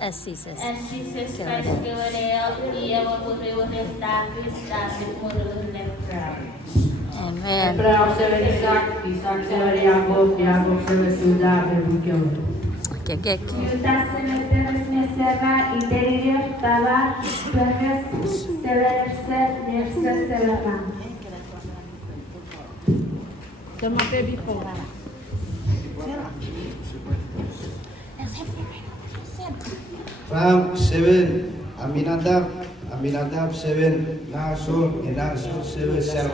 Assis. Assisi Kewadeo, ia memurni David memurni Abraham. Amen. Abraham seven Isaac, Isaac seven Jacob, Jacob seven Judah, Bebukiam. Okay. Yuda seven Sarah, Iberia, Bala, Perez, seven Nefsa, seven. Ram seven, Aminadab seven, Nahshon, and Nahshon seven, Sarah.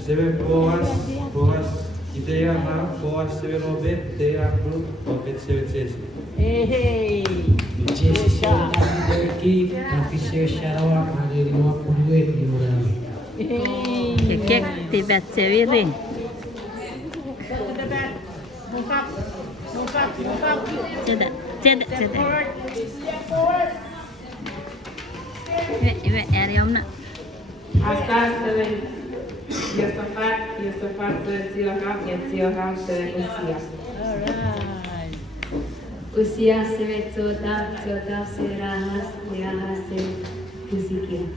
Seven Boaz, Gideon, Boaz seven Obed, Obed seven Jesse. Jesse seven David, David seven Sharawak, ada 52 di Morali. Kek tibat sewiri. Cedak. Ibe Ariom nak. Asa seven Yosafat seven Zilaham, and Zilaham seven Uziah. Uziah seven Jotham seven Ahaz seven Hezekiah.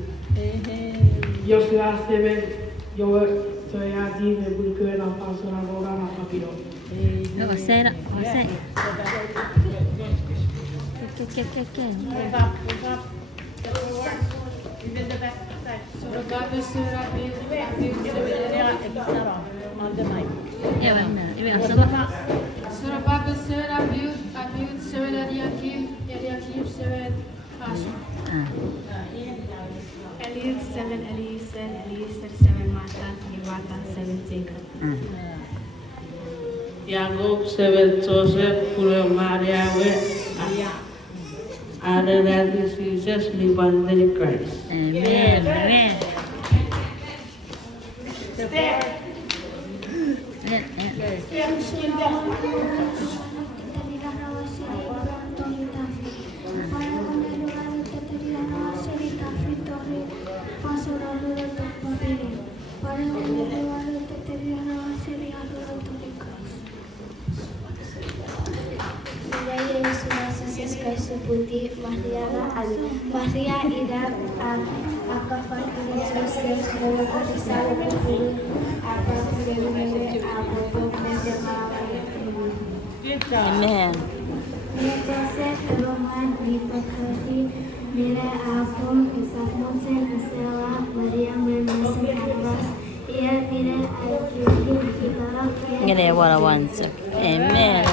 Joshua seven, Joyadi, Bebukiam, and Pastor Abogan, and Papiro. Osai. Kek. Ya benar. Ibe asal. Surabaya seven Abiud seven Eliakim seven Ashur. Eliud seven Eliezer seven Matan seven Jacob. Jacob seven Joseph, Pura Maria, ada dari Jesus liban dari Christ. Amen. Putih Maria Ida Akafan Ida Joseph Bawa Patisa Bawa Apa Dewi Apa Amen. Dia Joseph Roman Dipakrati Mila Apun Kisah Monsen Asela Maria Menasa Abbas Ia tidak Al-Qur'an Kitab Ngene wala once. Amen.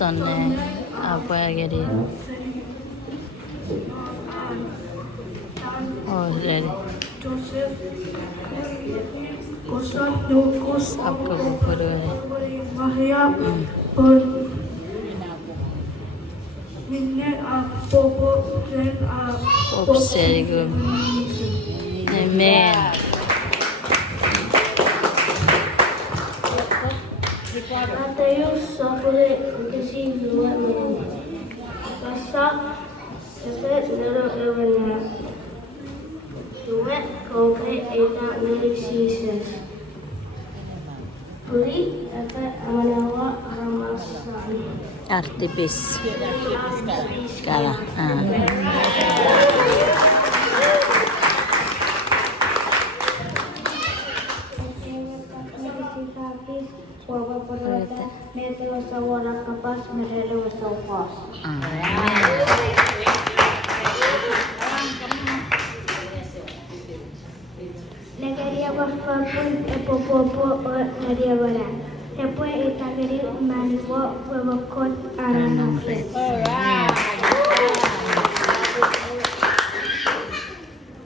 Sonne apa gedi. Oh, ready. Sabko kudu. Maria por minne a popo ren a Obsergo. Amen. Mateus sobre kasi dua menit. Basta efek nero evena. Dua koke eta nerisis. Puri efek amanawa ramasan. Artipis. Kalah. Wabah perwata, meteo sawara kapas, merelo sawas. Negaria wafapun epopopo nadia wala. Epo etageri maniwo wabakot aranase.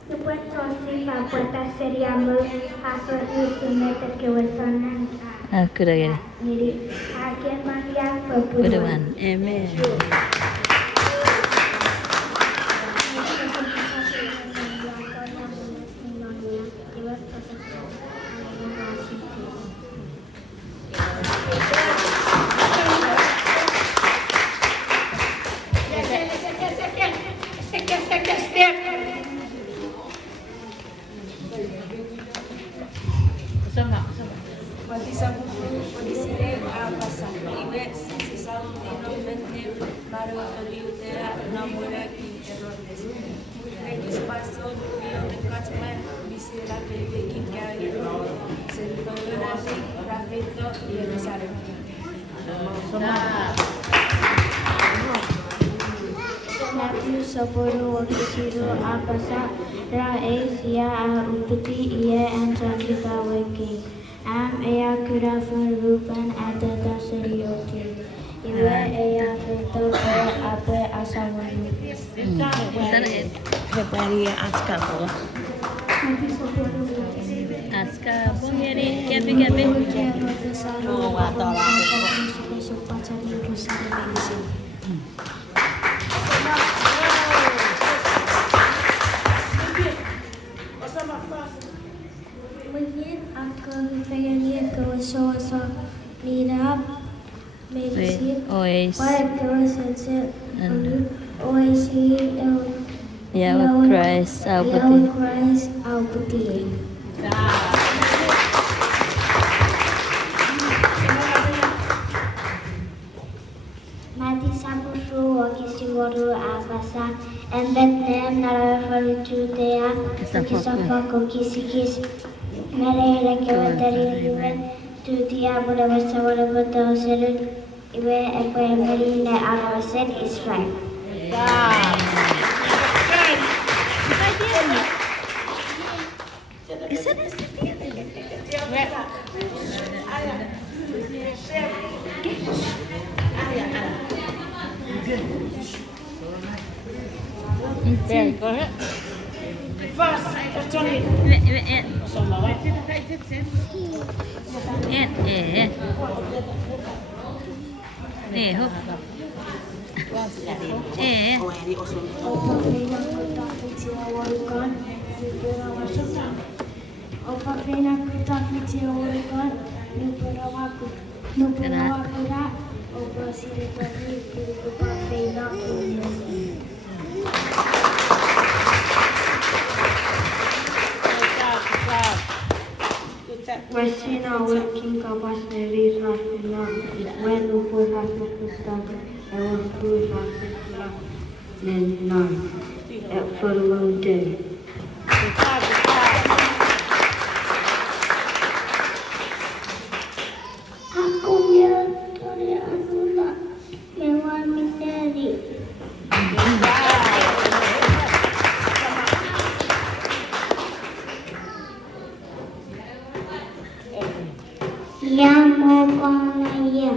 Supaya tosi papuata seriamu hasil usumeta kewasanan. Aku dah gini. Jadi akhir Maria Kuduan. Amen. Matthew Sapporo Wakishiro Akasa Ra Asia Upati Ia and Sangita Weki Am Ea Kurafan Rupan Atata Serioti Iwe Ea Fito Ape Asawanu Prepare Aska po. Aska po ngeri kepi. Oh, wato lang Mungkin aku pengen lihat ke sosok Nina medicine. Ois. Baik terus saja. Oisi Yawa Christ Yellow Alpati. Christ Alpati. Mati Sapufu Wakisiwaru Akasa and Bethlehem Narafaru Judea Kisafako Kisikis Mere Rekiwatari Human Tutia Budavasa Wadavata Osir Iwe Equemeri Ne Arawaset Israel. Opa pena kita kecil orang nuperawaku opa sini tadi opa pena Westina working capacity rasina when upur rasna kustab ewan upur rasna then nine for a long day. Aku dari anulah mewah mindari. Yang mau panaya.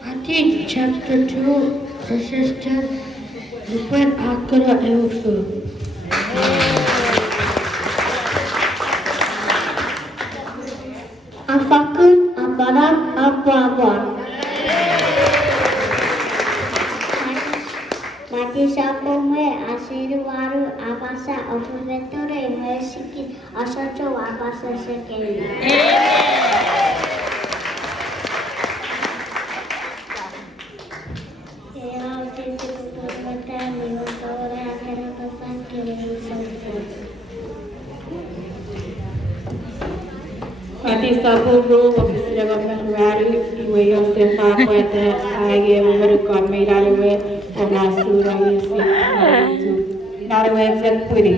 Matthew chapter 2, assistant Lupin Akara Elfu. Afakun Ambaram Apuabon. Mati Sapome Asiruaru Abasa Ofuvetore Mesiki Asocho Abasa Sekeli. Mati Sapporo Wakishiro Rari Iwe Yosefa Puete Aye Urukan Mirariwe and Asura Yisi Narawe Zepuri.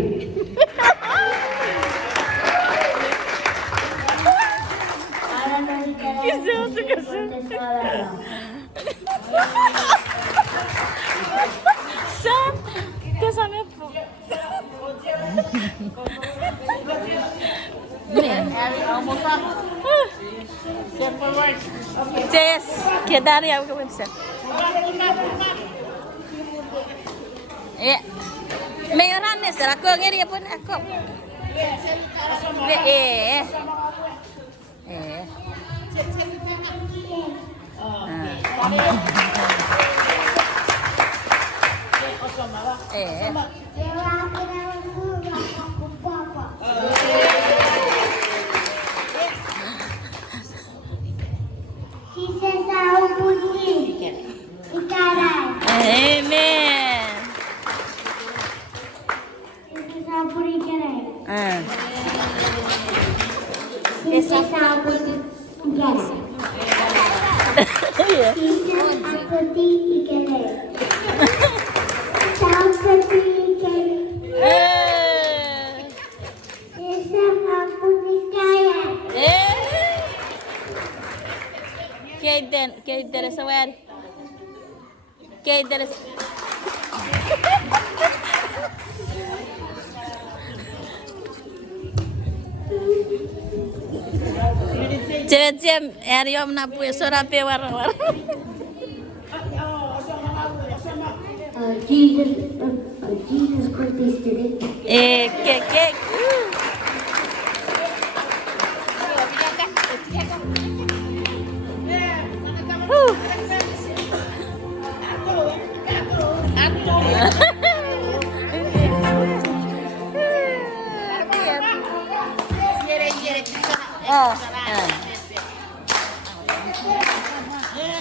Jess, quedar ya que pensé. Meron ni sir ako ngiri pun ako. Sisa sawo putih. Ikarai. Amen. Sisa sawo putih ikarai. Ah. Sisa sawo putih ikarai. Ya. Sisa putih ikarai. Sawo putih ikarai. Sisa sawo putih ikarai. Que interesa ver. Que interesa. Cem, Ariom na puyo sorape warna-warna. Jesus Christ is today. Que. Mira.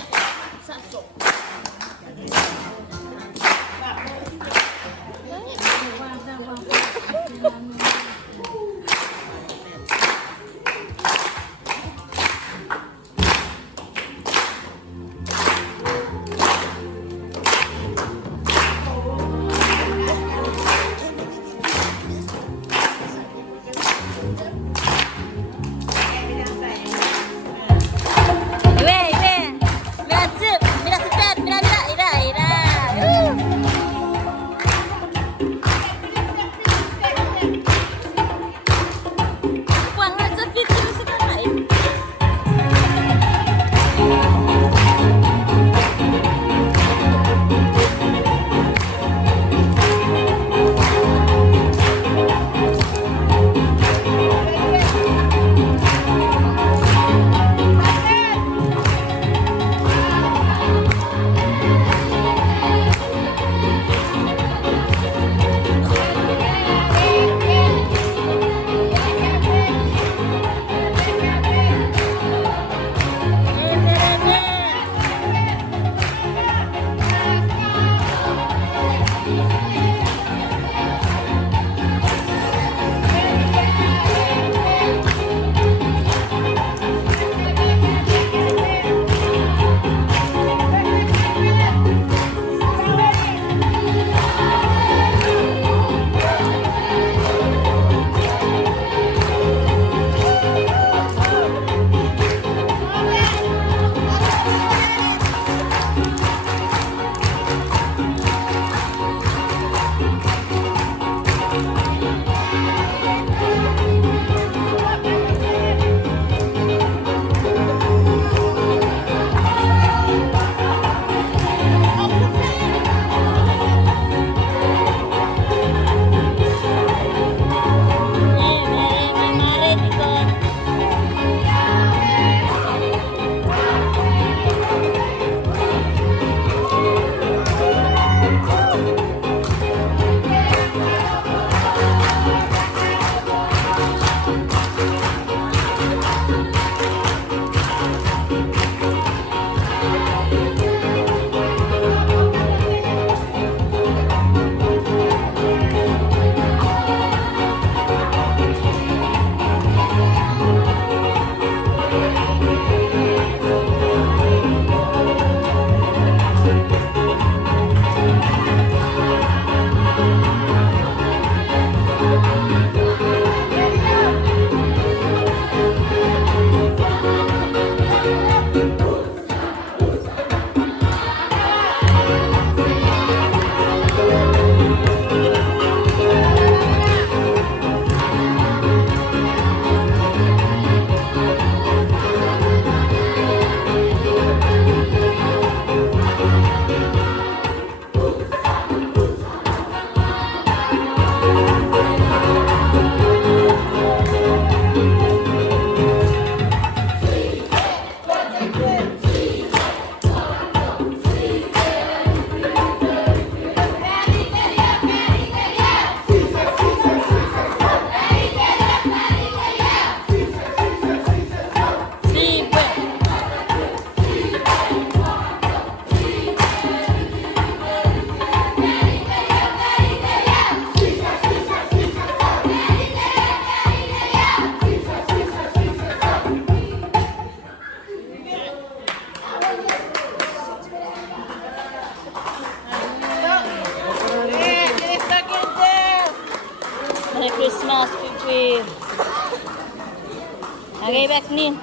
Nin.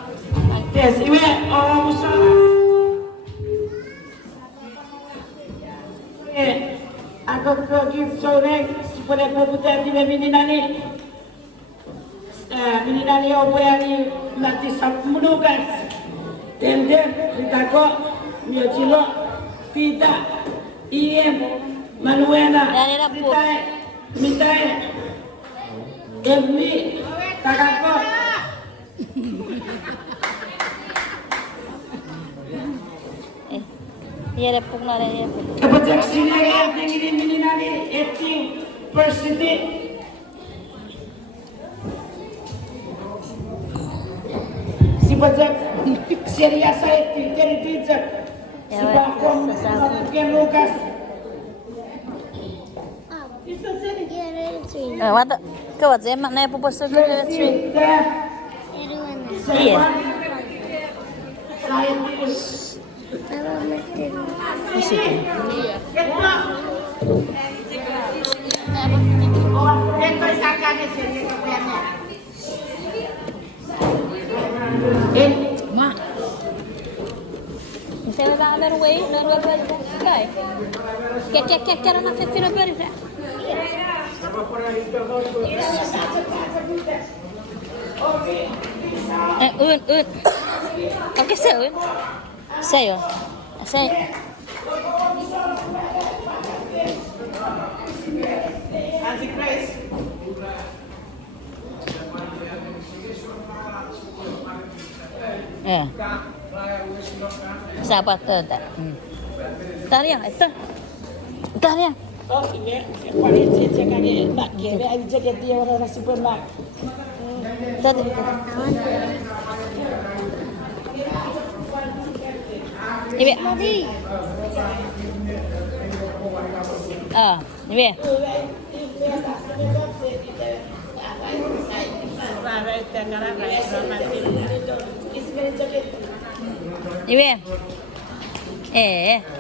Yes, iwe musala. Ako give sore supaya komputer di meninani. Meninani operari nanti samunugas. Tende ditako mio cilo pita iem manuela mitai demi takako. Iya puk na rin. Kapag sinagay ng ini acting persiti. Si Bajak seriasa acting jadi teacher. Si Bakong Ken Lucas. Wata, kawat saya makna po po sa tree. Iya. Você vai dar a way, não vai ver o cai. Quer na feira ver isso. Oke, saya. Sahabat tak? Tariang itu. Tariang. Oh, ini paling saya kali nak kira aja dia orang supermarket. Tadi. Ibe. Ibe. Ibe.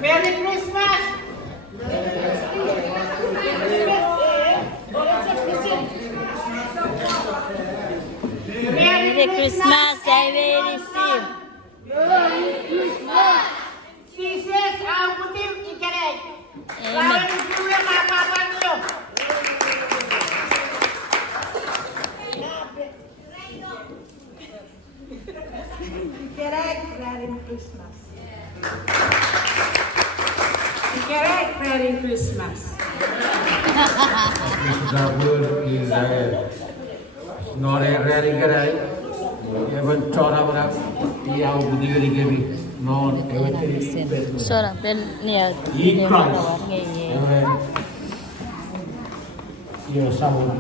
Merry Christmas. Merry Christmas, I will receive. Merry Christmas. Sukses ang puting ikerek. Lawan itu yang apa-apa niyo. Ikerek, Merry Christmas. Ikerek, Merry Christmas. Zabur Israel. Nore rari garai. Even chora bara iau budi gari kebi. Non eveteri. Sora ben niya. Equal. Yo sabun.